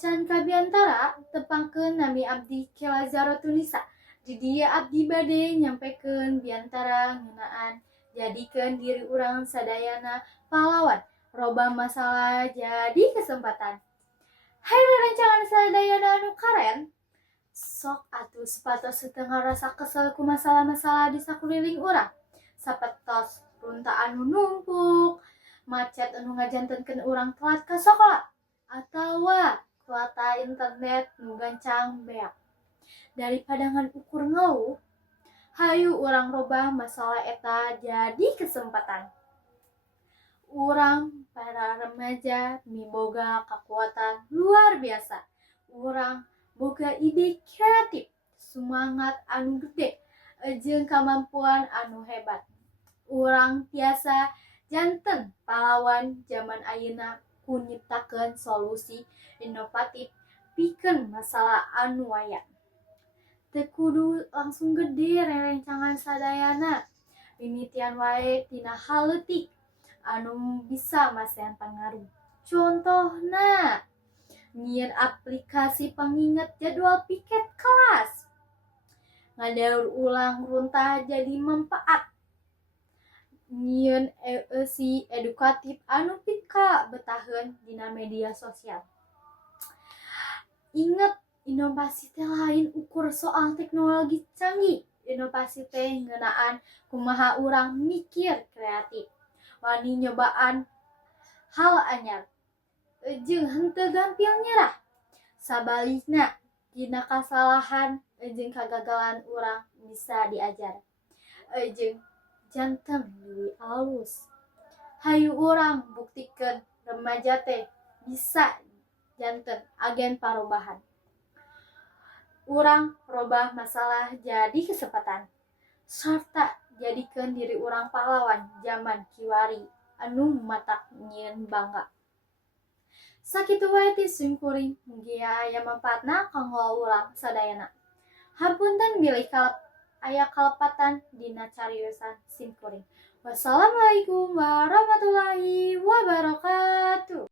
acan kabiantara tepangkeun nami abdi kelazaro tunisa. Di dia abdi bade nyampekeun biantara ngeunaan jadikeun diri urang sadayana pahlawan. Robah masalah jadi kesempatan. Hai rancangan sadayana anu keren. Sok atuh sepatos setengah rasa kesel ku masalah-masalah di sakeliling urang. Sapetos runta anu numpuk, macet anu ngajantenkeun urang telat ka sakola, atawa kuota internet nu gancang beak. Daripada ngan ukur ngeuh, hayu urang robah masalah eta jadi kesempatan. Urang para remaja miboga kekuatan luar biasa. Urang boga ide kreatif, semangat anu gede, jeung kemampuan anu hebat. Urang tiasa janten pahlawan zaman ayeuna ku nyiptakeun solusi inovatif pikeun masalah anu aya. Teu kudu langsung gede rerencangan sadayana. Mimitian wae tina hal leutik anu bisa masehan pangaruh. Contohna nyieun aplikasi pengingat jadwal piket kelas. Ngadaur ulang runtah jadi manfaat. Nyieun eusi edukatif anu pika betaheun dina media sosial. Ingat, inovasi teh lain ukur soal teknologi canggih. Inovasi teh ngeunaan kumaha urang mikir kreatif, wani nyobaan hal anyar, jeung henteu gampil nyerah. Sabalikna, dina kasalahan jeung kagagalan urang bisa diajar. Jeung janten leuwih alus. Hayu urang buktikeun remaja teh bisa janten agen parobahan. Urang robah masalah jadi kesempatan. Sarta jadikeun diri urang pahlawan zaman kiwari anu matak nyieun bangga. Sakitu wae ti simkuring mugi aya manfaatna kanggo urang sadayana. Hapunten bilih aya kalepatan dina cariosan simkuring. Wassalamualaikum warahmatullahi wabarakatuh.